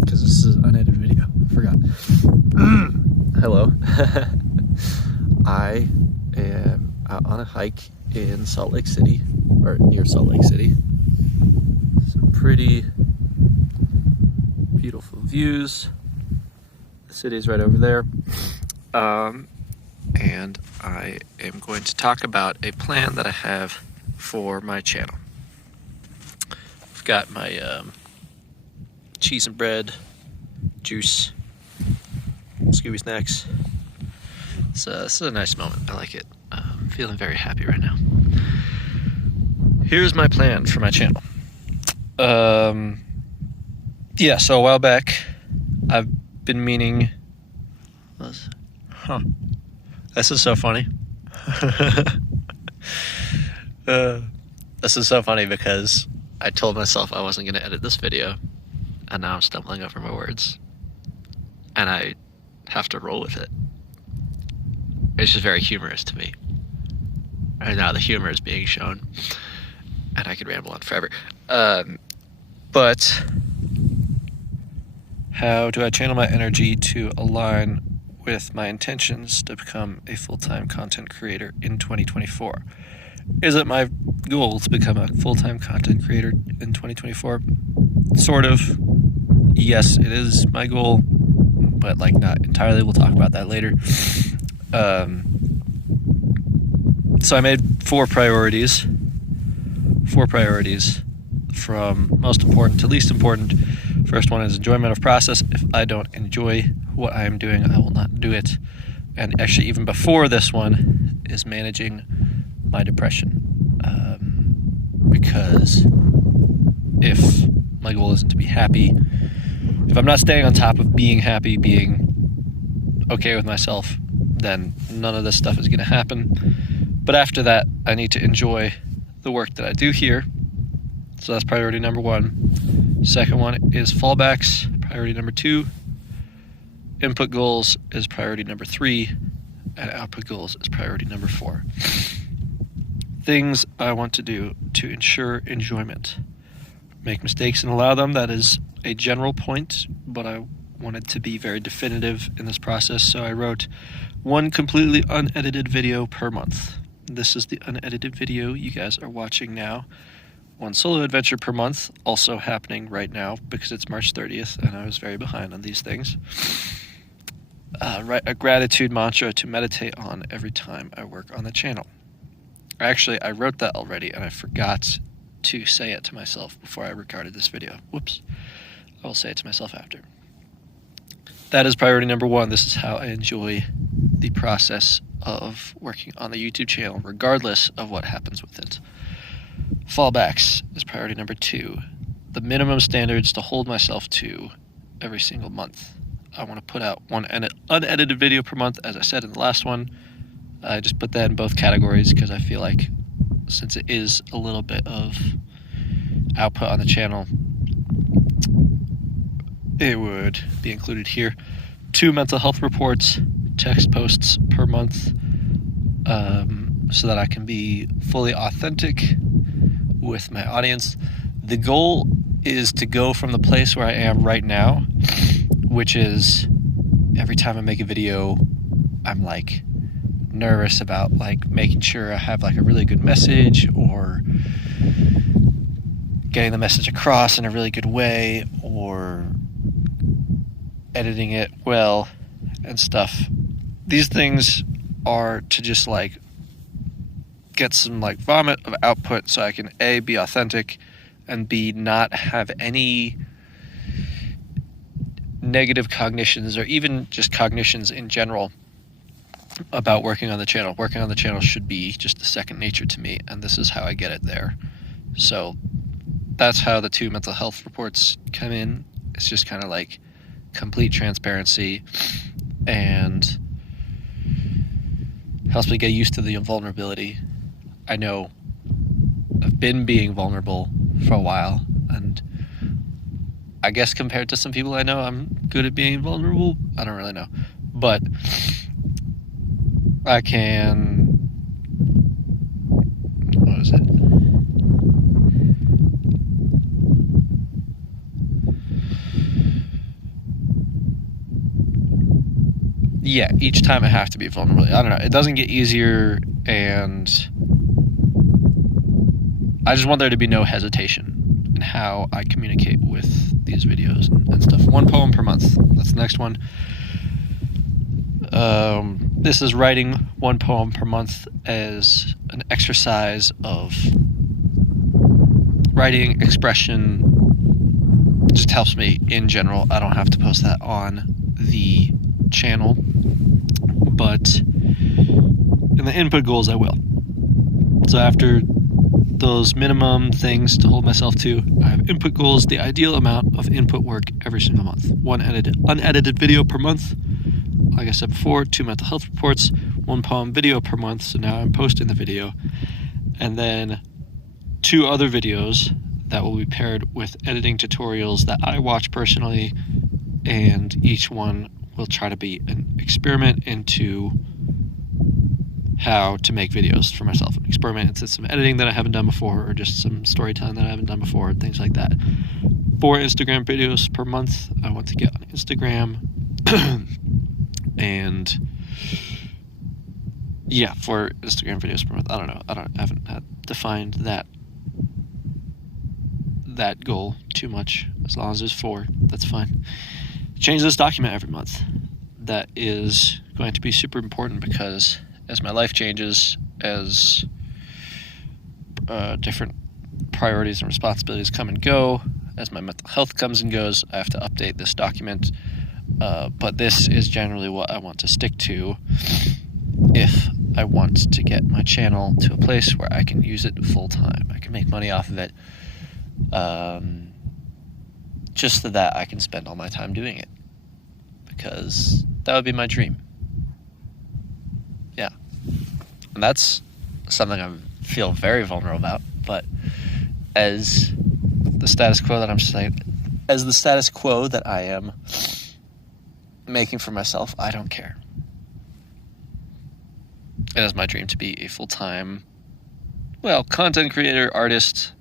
because this is an unedited video. Forgot. Hello. I am out on a hike in Salt Lake City, or near Salt Lake City. Some pretty beautiful views. The city's right over there. And I am going to talk about a plan that I have for my channel. I've got my cheese and bread, juice, Scooby Snacks. So this is a nice moment. I like it. I'm feeling very happy right now. Here's my plan for my channel. Yeah, so a while back, I've been meaning... This is so funny. This is so funny because I told myself I wasn't going to edit this video, and now I'm stumbling over my words. And I have to roll with it. It's just very humorous to me. And now the humor is being shown, and I could ramble on forever. But how do I channel my energy to align with my intentions to become a full-time content creator in 2024? Is it my goal to become a full-time content creator in 2024? Sort of. Yes, it is my goal, but like not entirely. We'll talk about that later. So I made four priorities from most important to least important. First one is enjoyment of process. If I don't enjoy what I am doing, I will not do it. And actually, even before this one is managing my depression. Because if my goal isn't to be happy, if I'm not staying on top of being happy, being okay with myself, then none of this stuff is going to happen. But after that, I need to enjoy the work that I do here. So that's priority number one. Second one is fallbacks, priority number two. Input goals is priority number three. And output goals is priority number four. Things I want to do to ensure enjoyment. Make mistakes and allow them. That is a general point, but I wanted to be very definitive in this process, so I wrote one completely unedited video per month. This is the unedited video you guys are watching now. One solo adventure per month, also happening right now because it's March 30th and I was very behind on these things. Write a gratitude mantra to meditate on every time I work on the channel. Actually, I wrote that already and I forgot to say it to myself before I recorded this video. Whoops. I will say it to myself after. That is priority number one. This is how I enjoy the process of working on the YouTube channel, regardless of what happens with it. Fallbacks is priority number two. The minimum standards to hold myself to every single month. I want to put out one unedited video per month, as I said in the last one. I just put that in both categories because I feel like since it is a little bit of output on the channel, it would be included here. 2 mental health reports, text posts per month, so that I can be fully authentic with my audience. The goal is to go from the place where I am right now, which is every time I make a video, I'm like nervous about like making sure I have like a really good message or getting the message across in a really good way or editing it well and stuff. These things are to just like get some like vomit of output so I can A, be authentic, and B, not have any negative cognitions or even just cognitions in general about working on the channel. Working on the channel should be just a second nature to me, and this is how I get it there. So that's how the 2 mental health reports come in. It's just kind of like complete transparency and helps me get used to the vulnerability. I know I've been being vulnerable for a while, and I guess compared to some people I know, I'm good at being vulnerable. I don't really know, but I can, what is it? yeah, each time I have to be vulnerable. I don't know. It doesn't get easier, and I just want there to be no hesitation in how I communicate with these videos and stuff. 1 poem per month. That's the next one. This is writing 1 poem per month as an exercise of writing, expression. It just helps me in general. I don't have to post that on the channel, but in the input goals I will. So after those minimum things to hold myself to, I have input goals, the ideal amount of input work every single month. 1 unedited video per month. Like I said before, 2 mental health reports, 1 poem video per month, so now I'm posting the video. And then 2 other videos that will be paired with editing tutorials that I watch personally, and each one will try to be an experiment into how to make videos for myself. An experiment into some editing that I haven't done before, or just some storytelling that I haven't done before, things like that. 4 Instagram videos per month I want to get on Instagram. And yeah, 4 Instagram videos per month. I don't know. I haven't defined that goal too much. As long as there's 4, that's fine. Change this document every month. That is going to be super important, because as my life changes, as different priorities and responsibilities come and go, as my mental health comes and goes, I have to update this document. But this is generally what I want to stick to if I want to get my channel to a place where I can use it full time. I can make money off of it, just so that I can spend all my time doing it, because that would be my dream. Yeah. And that's something I feel very vulnerable about, but as the status quo that I am making for myself, I don't care. It is my dream to be a full-time, content creator, artist,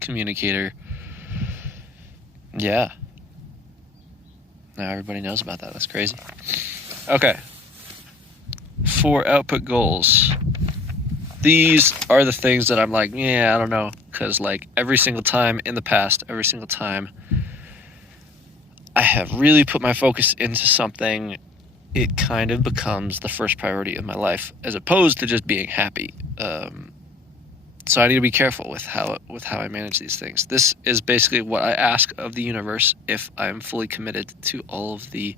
communicator. Yeah. Now everybody knows about that. That's crazy. Okay. 4 output goals. These are the things that I'm like, I don't know. Because, every single time in the past, I have really put my focus into something, it kind of becomes the first priority of my life, as opposed to just being happy. So I need to be careful with how I manage these things. This is basically what I ask of the universe if I'm fully committed to all of the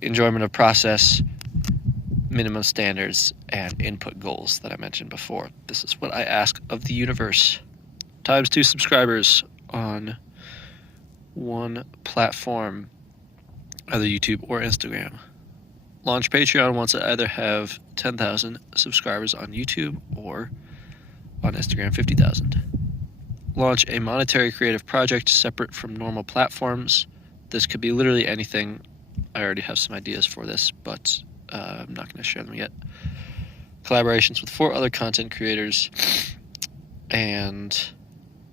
enjoyment of process, minimum standards, and input goals that I mentioned before. This is what I ask of the universe. Times 2 subscribers on one platform, either YouTube or Instagram. Launch Patreon once I either have 10,000 subscribers on YouTube or on Instagram 50,000. Launch a monetary creative project separate from normal platforms. This could be literally anything. I already have some ideas for this, but I'm not going to share them yet. Collaborations with 4 other content creators. And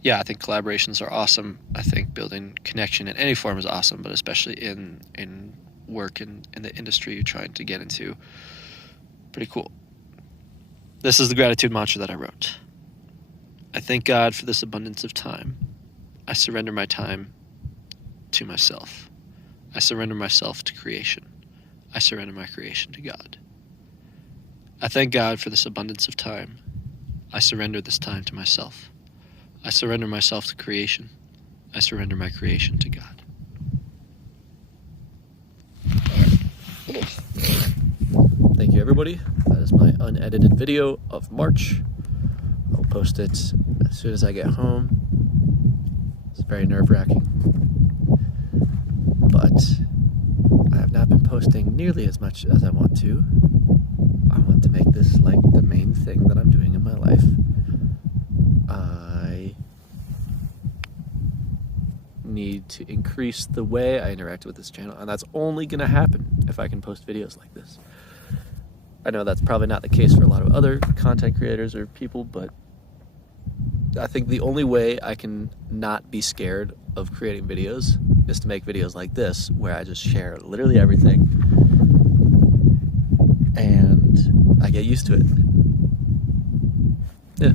yeah, I think collaborations are awesome. I think building connection in any form is awesome, but especially in work and in the industry you're trying to get into. Pretty cool. This is the gratitude mantra that I wrote. I thank God for this abundance of time. I surrender my time to myself. I surrender myself to creation. I surrender my creation to God. I thank God for this abundance of time. I surrender this time to myself. I surrender myself to creation. I surrender my creation to God. Thank you, everybody. That is my unedited video of March. I'll post it as soon as I get home. It's very nerve-wracking. But I have not been posting nearly as much as I want to. I want to make this the main thing that I'm doing in my life. I need to increase the way I interact with this channel, and that's only going to happen if I can post videos like this. I know that's probably not the case for a lot of other content creators or people, but I think the only way I can not be scared of creating videos is to make videos like this, where I just share literally everything, and I get used to it. Yeah.